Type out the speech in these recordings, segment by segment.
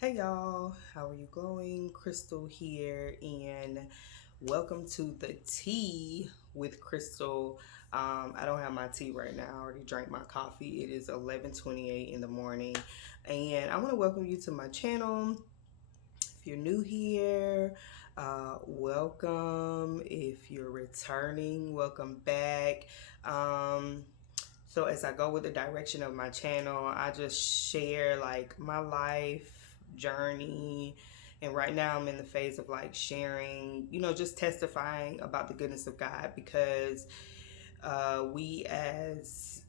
Hey y'all, how are you going? Krystal here, and welcome to the tea with Krystal. I don't have my tea right now. I already drank my coffee. It is 11:28 in the morning, and I want to welcome you to my channel. If you're new here, welcome. If you're returning, welcome back. Um, so as I go with the direction of my channel, I just share like my life journey. And right now I'm in the phase of like sharing, just testifying about the goodness of God because we as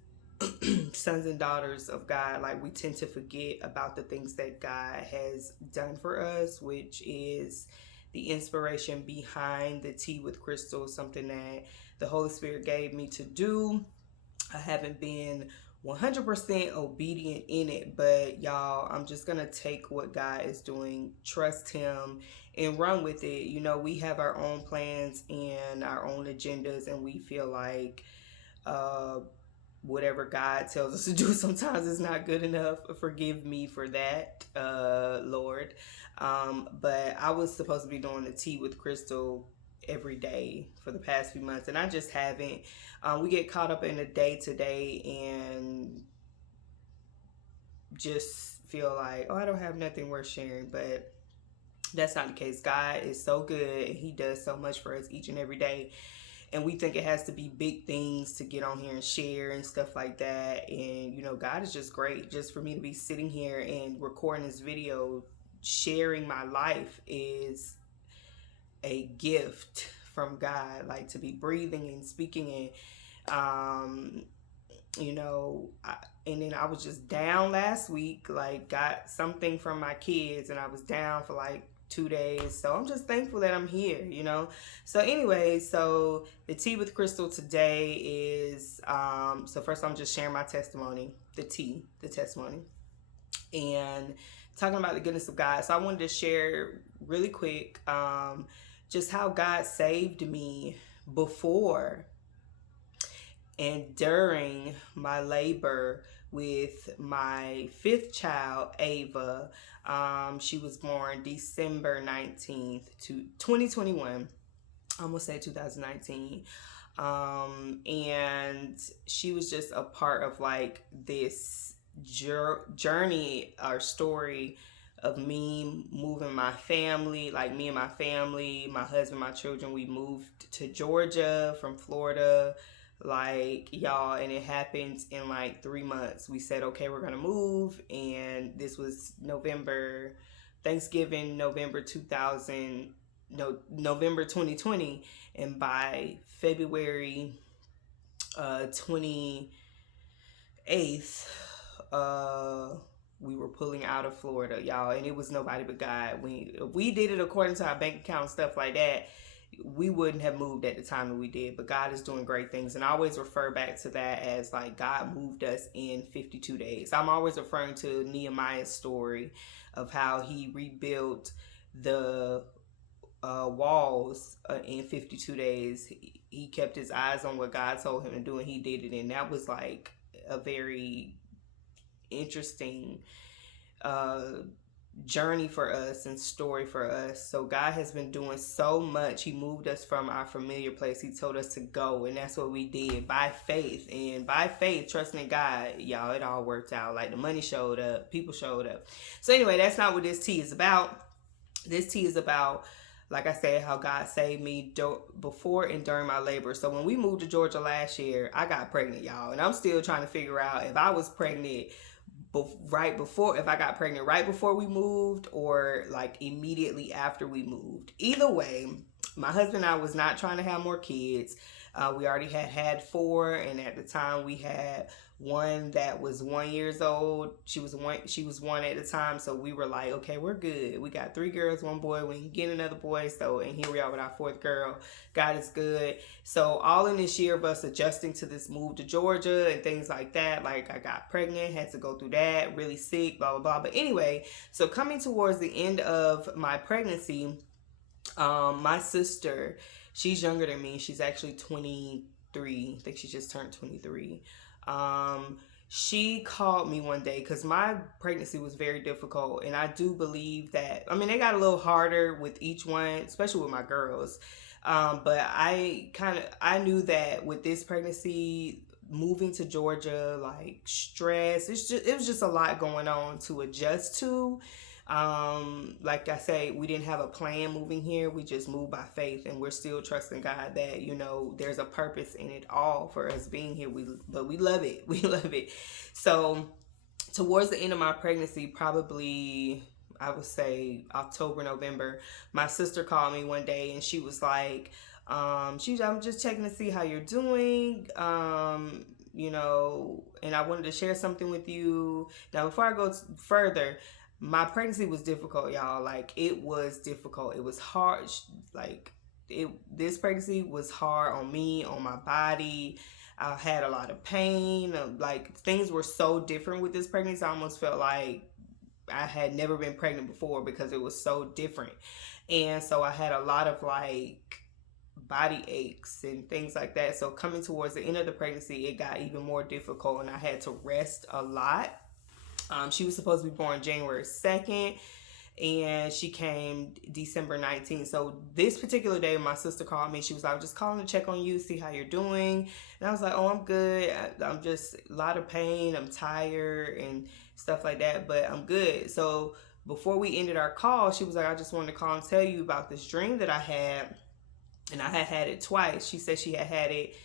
sons and daughters of God, like we tend to forget about the things that God has done for us, which is the inspiration behind the tea with Krystal, something that the Holy Spirit gave me to do. I haven't been 100% obedient in it, but y'all, I'm just gonna take what God is doing, trust Him, and run with it. We have our own plans and our own agendas, and we feel like uh, whatever God tells us to do sometimes is not good enough. Forgive me for that, Lord. But I was supposed to be doing the tea with Krystal every day for the past few months, and I just haven't. We get caught up in the day to day and just feel like, oh, I don't have nothing worth sharing. But that's not the case. God is so good, and He does so much for us each and every day, and we think it has to be big things to get on here and share and stuff like that. And God is just great. Just for me to be sitting here and recording this video, sharing my life is a gift from God. Like to be breathing and speaking and and then I was just down last week, like got something from my kids, and I was down for like 2 days. So I'm just thankful that I'm here. So anyway, so the tea with Krystal today is so first I'm just sharing my testimony, the testimony, and talking about the goodness of God. So I wanted to share really quick just how God saved me before and during my labor with my fifth child, Ava. She was born December 19th, 2021. I'm going to say 2019. And she was just a part of like this journey or story of me moving my family, like me and my family, my husband, my children. We moved to Georgia from Florida, like y'all, and it happened in like 3 months. We said, okay, we're gonna move, and this was Thanksgiving, November 2000, no, November 2020, and by February 28th, we were pulling out of Florida, y'all, and it was nobody but God. We did it according to our bank account and stuff like that, we wouldn't have moved at the time that we did. But God is doing great things, and I always refer back to that as like God moved us in 52 days. I'm always referring to Nehemiah's story of how he rebuilt the walls in 52 days. He kept his eyes on what God told him to do, and he did it. And that was like a very interesting journey for us and story for us. So God has been doing so much. He moved us from our familiar place. He told us to go, and that's what we did by faith. And by faith, trusting in God, y'all, it all worked out. Like the money showed up, people showed up. So anyway, that's not what this tea is about. This tea is about, like I said, how God saved me before and during my labor. So when we moved to Georgia last year, I got pregnant, y'all, and I'm still trying to figure out if I was pregnant if I got pregnant right before we moved or like immediately after we moved. Either way, my husband and I was not trying to have more kids. We already had four, and at the time we had one that was 1 year old. She was one at the time, so we were like, okay, we're good. We got 3 girls, 1 boy. We can get another boy. So, and here we are with our 4th girl. God is good. So all in this year of us adjusting to this move to Georgia and things like that, like I got pregnant, had to go through that, really sick, blah blah blah. But anyway, so coming towards the end of my pregnancy, my sister, she's younger than me. She's actually 23. I think she just turned 23. She called me one day because my pregnancy was very difficult, and I do believe that, I mean, they got a little harder with each one, especially with my girls. But I knew that with this pregnancy, moving to Georgia, like stress, it was just a lot going on to adjust to. Like I say, we didn't have a plan moving here. We just moved by faith, and we're still trusting God that, you know, there's a purpose in it all for us being here. But we love it. We love it. So towards the end of my pregnancy, probably I would say October, November, my sister called me one day and she was like, I'm just checking to see how you're doing. You know, and I wanted to share something with you. Now, before I go further, my pregnancy was difficult, y'all. Like, it was difficult. It was hard. Like, this pregnancy was hard on me, on my body. I had a lot of pain. Like, things were so different with this pregnancy. I almost felt like I had never been pregnant before because it was so different. And so I had a lot of like body aches and things like that. So coming towards the end of the pregnancy, it got even more difficult, and I had to rest a lot. She was supposed to be born January 2nd, and she came December 19th. So this particular day, my sister called me. She was like, I'm just calling to check on you, see how you're doing. And I was like, oh, I'm good. I'm just a lot of pain. I'm tired and stuff like that, but I'm good. So before we ended our call, she was like, I just wanted to call and tell you about this dream that I had. And I had it twice. She said she had it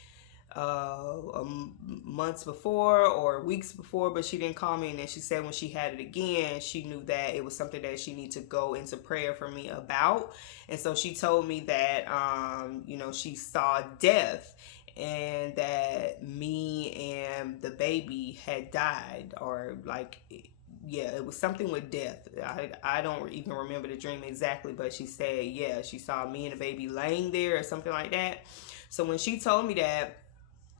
months before or weeks before, but she didn't call me. And then she said when she had it again, she knew that it was something that she needed to go into prayer for me about. And so she told me that you know, she saw death, and that me and the baby had died, or like, yeah, it was something with death. I don't even remember the dream exactly, but she said, yeah, she saw me and the baby laying there or something like that. So when she told me that,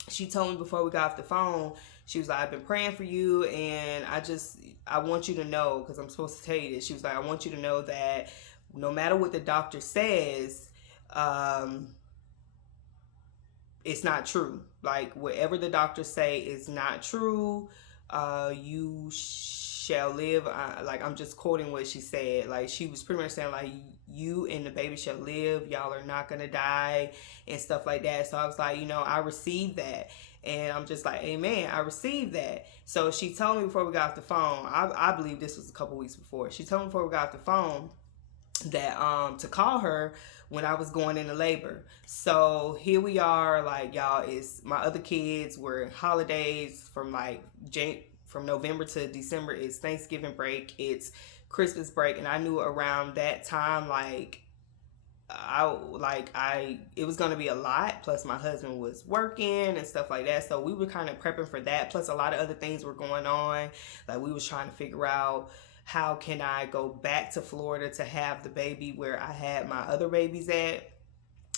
she told me before we got off the phone, she was like, I've been praying for you, and I want you to know, because I'm supposed to tell you this. She was like, I want you to know that no matter what the doctor says, it's not true. Like, whatever the doctors say is not true. You shall live. Like, I'm just quoting what she said. Like, she was pretty much saying, like, you and the baby shall live. Y'all are not gonna die and stuff like that. So I was like, you know, I received that. And I'm just like, amen, I received that. So she told me before we got off the phone, I believe this was a couple weeks before. She told me before we got off the phone that to call her when I was going into labor. So here we are, like, y'all, is my other kids were holidays from like from November to December. It's Thanksgiving break, it's Christmas break, and I knew around that time, like, it was gonna be a lot. Plus my husband was working and stuff like that, so we were kind of prepping for that. Plus a lot of other things were going on. Like, we was trying to figure out, how can I go back to Florida to have the baby where I had my other babies at,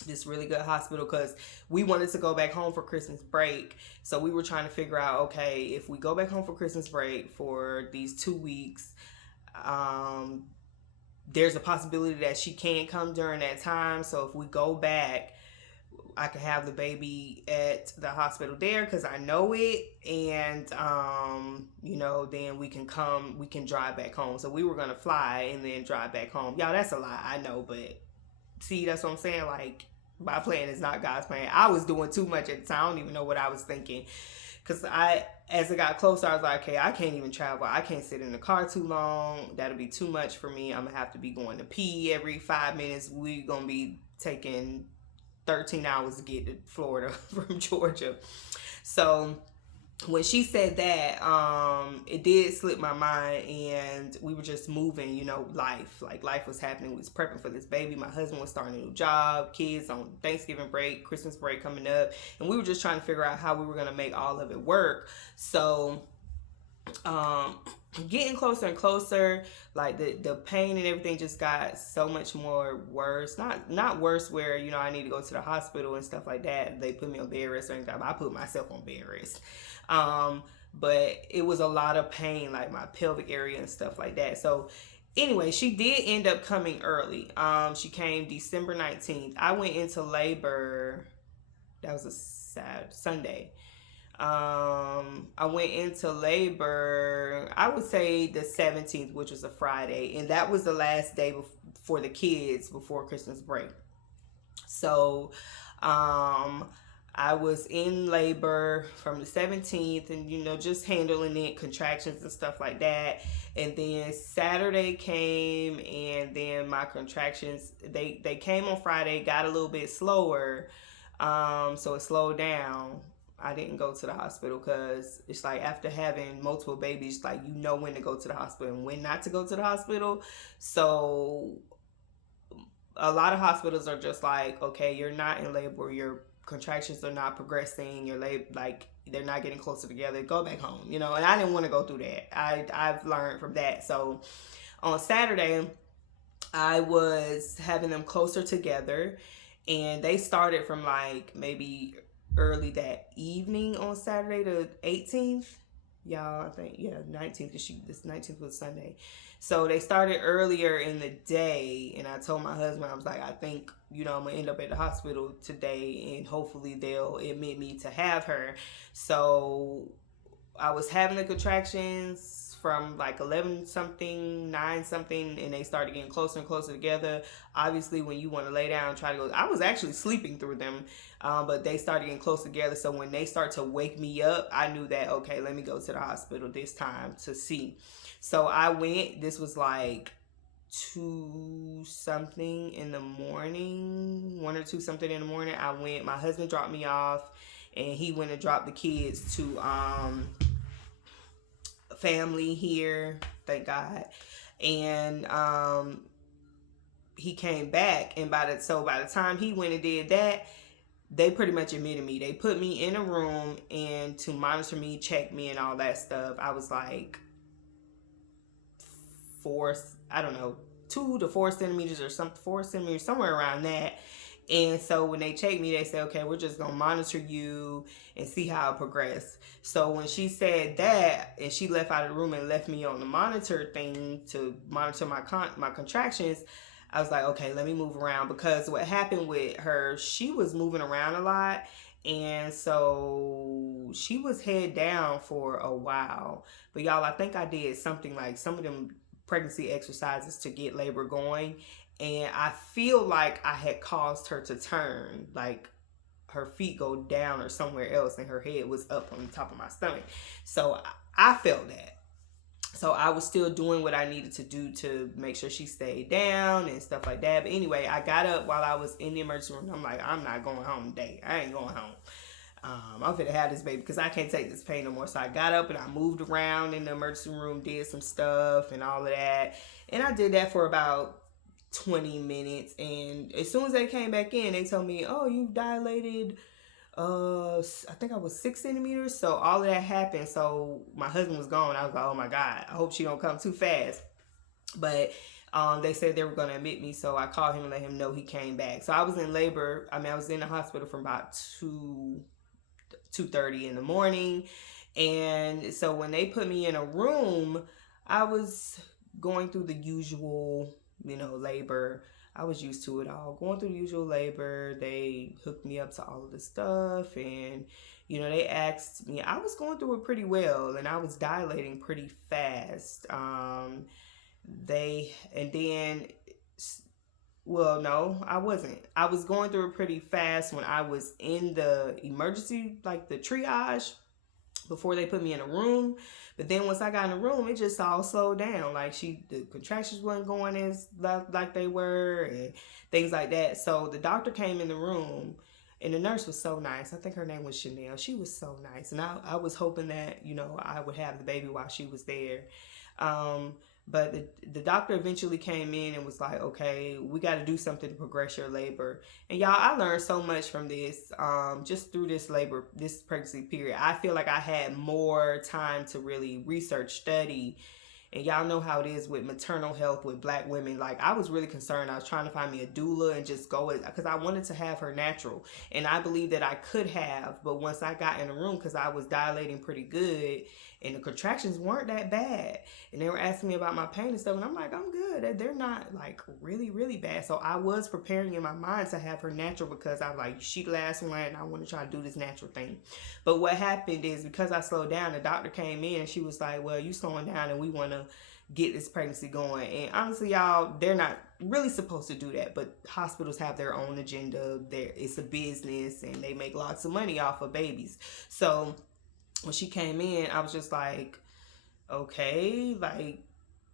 this really good hospital, because we wanted to go back home for Christmas break. So we were trying to figure out, okay, if we go back home for Christmas break for these 2 weeks, there's a possibility that she can't come during that time. So if we go back, I can have the baby at the hospital there because I know it, and you know, then we can drive back home. So we were gonna fly and then drive back home. Y'all, that's a lot, I know, but see, that's what I'm saying. Like, my plan is not God's plan. I was doing too much at the time. I don't even know what I was thinking. Because as it got closer, I was like, okay, I can't even travel. I can't sit in the car too long. That'll be too much for me. I'm going to have to be going to pee every 5 minutes. We're going to be taking 13 hours to get to Florida from Georgia. So when she said that, it did slip my mind, and we were just moving, you know, life was happening. We was prepping for this baby. My husband was starting a new job, kids on Thanksgiving break, Christmas break coming up, and we were just trying to figure out how we were going to make all of it work. So getting closer and closer, like the pain and everything just got so much more worse. Not worse where, you know, I need to go to the hospital and stuff like that. They put me on bed rest or anything. I put myself on bed rest. But it was a lot of pain, like my pelvic area and stuff like that. So anyway, she did end up coming early. She came December 19th. I went into labor, that was a Sunday. I went into labor, I would say the 17th, which was a Friday, and that was the last day for the kids before Christmas break. So, um, I was in labor from the 17th and, just handling it, contractions and stuff like that. And then Saturday came, and then my contractions, they came on Friday, got a little bit slower. So it slowed down. I didn't go to the hospital because it's like after having multiple babies, like when to go to the hospital and when not to go to the hospital. So a lot of hospitals are just like, okay, you're not in labor, your contractions are not progressing, your labor, like they're not getting closer together, go back home, and I didn't want to go through that. I've learned from that. So on Saturday, I was having them closer together, and they started from like maybe early that evening on Saturday the 18th. Y'all, I think, yeah, 19th. This 19th was Sunday. So they started earlier in the day, and I told my husband, I was like, I think, I'm going to end up at the hospital today, and hopefully they'll admit me to have her. So I was having the contractions from like 11 something, 9 something, and they started getting closer and closer together. Obviously, when you want to lay down and try to go, I was actually sleeping through them, but they started getting close together. So when they start to wake me up, I knew that, okay, let me go to the hospital this time to see. So I went. This was like 2 something in the morning, 1 or 2 something in the morning. I went. My husband dropped me off, and he went and dropped the kids to family here, thank God. And he came back, and by the time he went and did that, they pretty much admitted me. They put me in a room and to monitor me, check me, and all that stuff. I was like 2 to 4 centimeters or something, 4 centimeters, somewhere around that. And so when they checked me, they said, okay, we're just going to monitor you and see how it progresses. So when she said that, and she left out of the room and left me on the monitor thing to monitor my contractions, I was like, okay, let me move around. Because what happened with her, she was moving around a lot. And so she was head down for a while. But y'all, I think I did something like some of them pregnancy exercises to get labor going, and I feel like I had caused her to turn, like her feet go down or somewhere else, and her head was up on the top of my stomach. So I felt that. So I was still doing what I needed to do to make sure she stayed down and stuff like that. But anyway, I got up while I was in the emergency room. I'm like, I'm not going home today. I ain't going home. I'm finna have this baby because I can't take this pain no more. So I got up and I moved around in the emergency room, did some stuff and all of that. And I did that for about 20 minutes. And as soon as they came back in, they told me, oh, you dilated, I think I was 6 centimeters. So all of that happened. So my husband was gone. I was like, oh my God, I hope she don't come too fast. But they said they were going to admit me, so I called him and let him know he came back. So I was in labor. I was in the hospital from about 2:30 in the morning. And so when they put me in a room, I was going through the usual, labor. I was used to it all. Going through the usual labor. They hooked me up to all of the stuff, and they asked me. I was going through it pretty well, and I was dilating pretty fast. Well, no, I wasn't. I was going through it pretty fast when I was in the emergency, like the triage, before they put me in a room. But then once I got in the room, it just all slowed down. Like the contractions wasn't going as like they were and things like that. So the doctor came in the room, and the nurse was so nice. I think her name was Chanel. She was so nice. And I was hoping that, I would have the baby while she was there. But the doctor eventually came in and was like, okay, we got to do something to progress your labor. And y'all, I learned so much from this, just through this pregnancy period. I feel like I had more time to really research, study, And y'all know how it is with maternal health with black women. Like, I was really concerned. I was trying to find me a doula and just go with, because I wanted to have her natural. And I believe that I could have, but once I got in the room, because I was dilating pretty good and the contractions weren't that bad. And they were asking me about my pain and stuff. And I'm like, I'm good. They're not like really, really bad. So I was preparing in my mind to have her natural, because I was like, she the last one and I want to try to do this natural thing. But what happened is, because I slowed down, the doctor came in and she was like, well, you slowing down and we want to get this pregnancy going. And honestly, y'all, they're not really supposed to do that, but hospitals have their own agenda. It's a business and they make lots of money off of babies. So when she came in, I was just like, okay, like,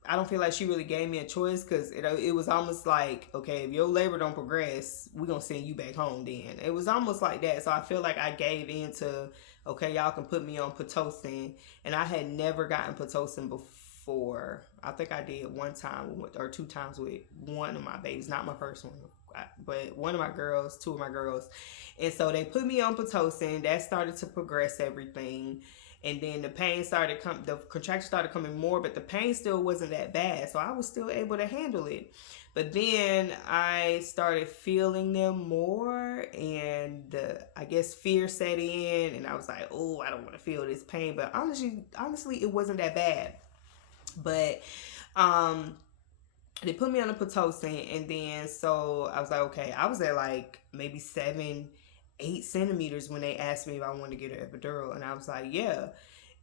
I don't feel like she really gave me a choice, because it was almost like, okay, if your labor don't progress, we're going to send you back home then. It was almost like that. So I feel like I gave in to, okay, y'all can put me on Pitocin. And I had never gotten Pitocin before. I think I did one time or two times with one of my babies, not my first one, but one of my girls, two of my girls. And so they put me on Pitocin. That started to progress everything. And then the pain started the contraction started coming more, but the pain still wasn't that bad. So I was still able to handle it. But then I started feeling them more, and I guess fear set in, and I was like, oh, I don't want to feel this pain. But honestly, it wasn't that bad. But they put me on a Pitocin, and then so I was like, okay, I was at like maybe 7-8 centimeters when they asked me if I wanted to get an epidural, and I was like, yeah.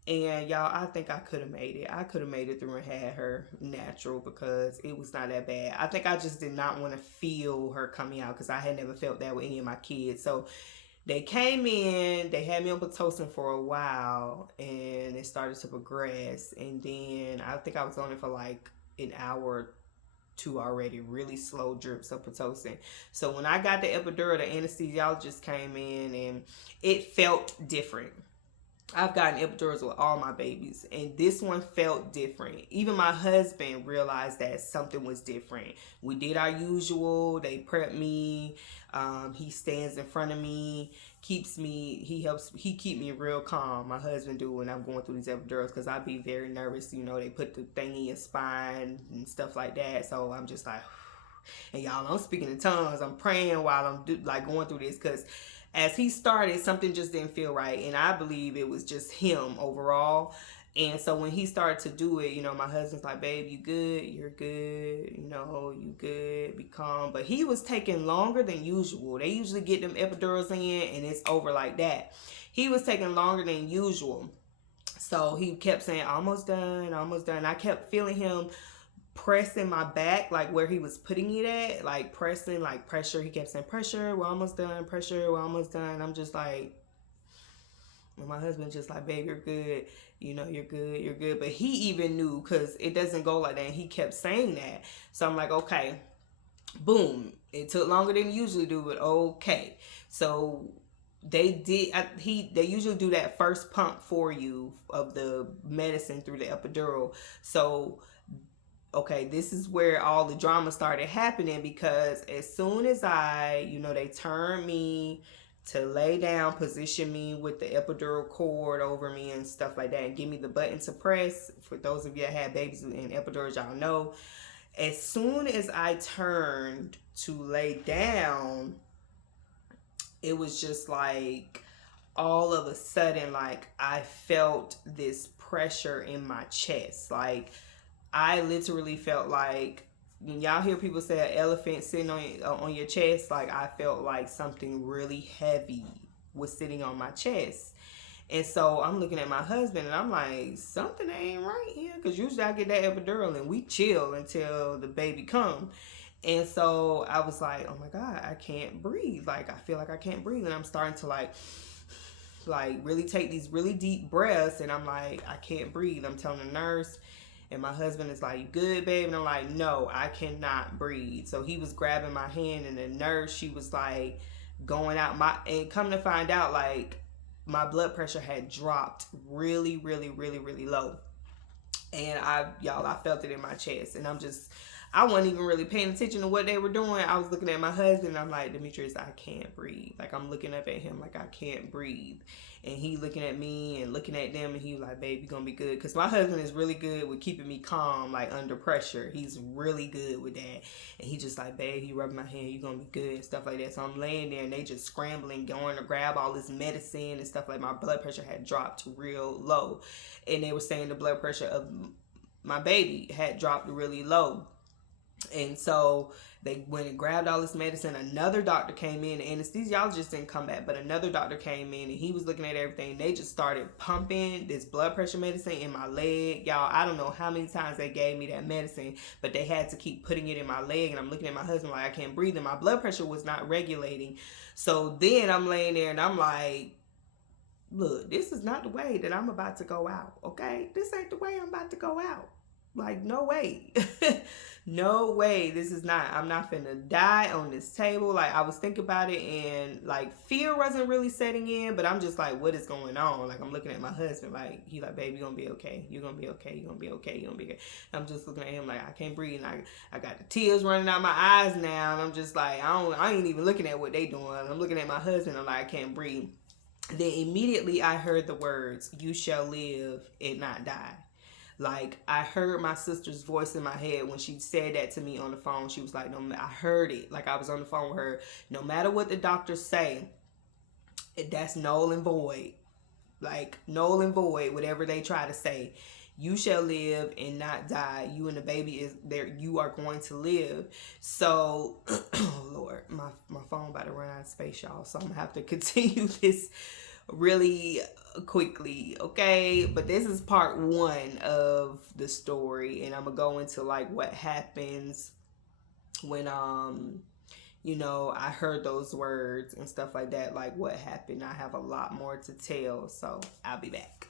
And y'all, I think I could have made it. I could have made it through and had her natural, because it was not that bad. I think I just did not want to feel her coming out, because I had never felt that with any of my kids. So they came in, they had me on Pitocin for a while, and it started to progress. And then I think I was on it for like an hour two already, really slow drips of Pitocin. So when I got the epidural, the anesthesiologist came in and it felt different. I've gotten epidurals with all my babies, and this one felt different. Even my husband realized that something was different. We did our usual. They prepped me. He stands in front of me, he keep me real calm. My husband do when I'm going through these epidurals, because I be very nervous. You know, they put the thing in your spine and stuff like that. So I'm just like, and y'all, I'm speaking in tongues. I'm praying while I'm going through this, because as he started, something just didn't feel right. And I believe it was just him overall. And so when he started to do it, you know, my husband's like, babe, you good? You're good. You know, you good. Be calm. But he was taking longer than usual. They usually get them epidurals in and it's over like that. He was taking longer than usual. So he kept saying, almost done, almost done. I kept feeling him pressing my back, like where he was putting it at, like pressing, like pressure. He kept saying, pressure, we're almost done, pressure, we're almost done. I'm just like, and my husband's just like, babe, you're good, you know, you're good, you're good. But he even knew, because it doesn't go like that, and he kept saying that. So I'm like, okay, boom. It took longer than you usually do, but okay. So they usually do that first pump for you of the medicine through the epidural. So okay, this is where all the drama started happening, because as soon as they turned me to lay down, position me with the epidural cord over me and stuff like that, and give me the button to press. For those of you that had babies in epidurals, y'all know. As soon as I turned to lay down, it was just like all of a sudden, like I felt this pressure in my chest. Like I literally felt like, when y'all hear people say an elephant sitting on your chest, like I felt like something really heavy was sitting on my chest. And so I'm looking at my husband and I'm like, something ain't right here, because usually I get that epidural and we chill until the baby come. And so I was like, oh my God, I can't breathe. Like I feel like I can't breathe, and I'm starting to like really take these really deep breaths, and I'm like, I can't breathe. I'm telling the nurse. And my husband is like, you good, babe? And I'm like, no, I cannot breathe. So he was grabbing my hand, and the nurse, she was like going out and come to find out, like my blood pressure had dropped really, really, really, really low. And I felt it in my chest, and I wasn't even really paying attention to what they were doing. I was looking at my husband and I'm like, Demetrius, I can't breathe. Like, I'm looking up at him like I can't breathe. And he looking at me and looking at them, and he was like, babe, you gonna be good. Because my husband is really good with keeping me calm, like under pressure. He's really good with that. And he just like, babe, he rubbed my hand, you gonna be good and stuff like that. So I'm laying there and they just scrambling, going to grab all this medicine and stuff. Like, my blood pressure had dropped real low. And they were saying the blood pressure of my baby had dropped really low. And so they went and grabbed all this medicine. Another doctor came in. The anesthesiologist didn't come back, but another doctor came in and he was looking at everything. They just started pumping this blood pressure medicine in my leg. Y'all, I don't know how many times they gave me that medicine, but they had to keep putting it in my leg. And I'm looking at my husband like, I can't breathe. And my blood pressure was not regulating. So then I'm laying there and I'm like, look, this is not the way that I'm about to go out, okay? This ain't the way I'm about to go out. Like, no way. No way. This is not. I'm not finna die on this table. Like, I was thinking about it, and like fear wasn't really setting in, but I'm just like, what is going on? Like, I'm looking at my husband like, he like, baby, you're gonna be okay. You're gonna be okay. You're gonna be okay. You're gonna be okay. I'm just looking at him like, I can't breathe. And I got the tears running out my eyes now, and I'm just like, I ain't even looking at what they doing. I'm looking at my husband. I'm like, I can't breathe. Then immediately I heard the words, you shall live and not die. Like, I heard my sister's voice in my head when she said that to me on the phone. She was like, no, I heard it. Like, I was on the phone with her. No matter what the doctors say, that's null and void. Like, null and void, whatever they try to say. You shall live and not die. You and the baby is there. You are going to live. So, oh Lord, my phone about to run out of space, y'all. So I'm going to have to continue this really quickly, okay? But this is part 1 of the story, and I'm gonna go into like what happens when you know, I heard those words and stuff like that, like what happened. I have a lot more to tell, so I'll be back.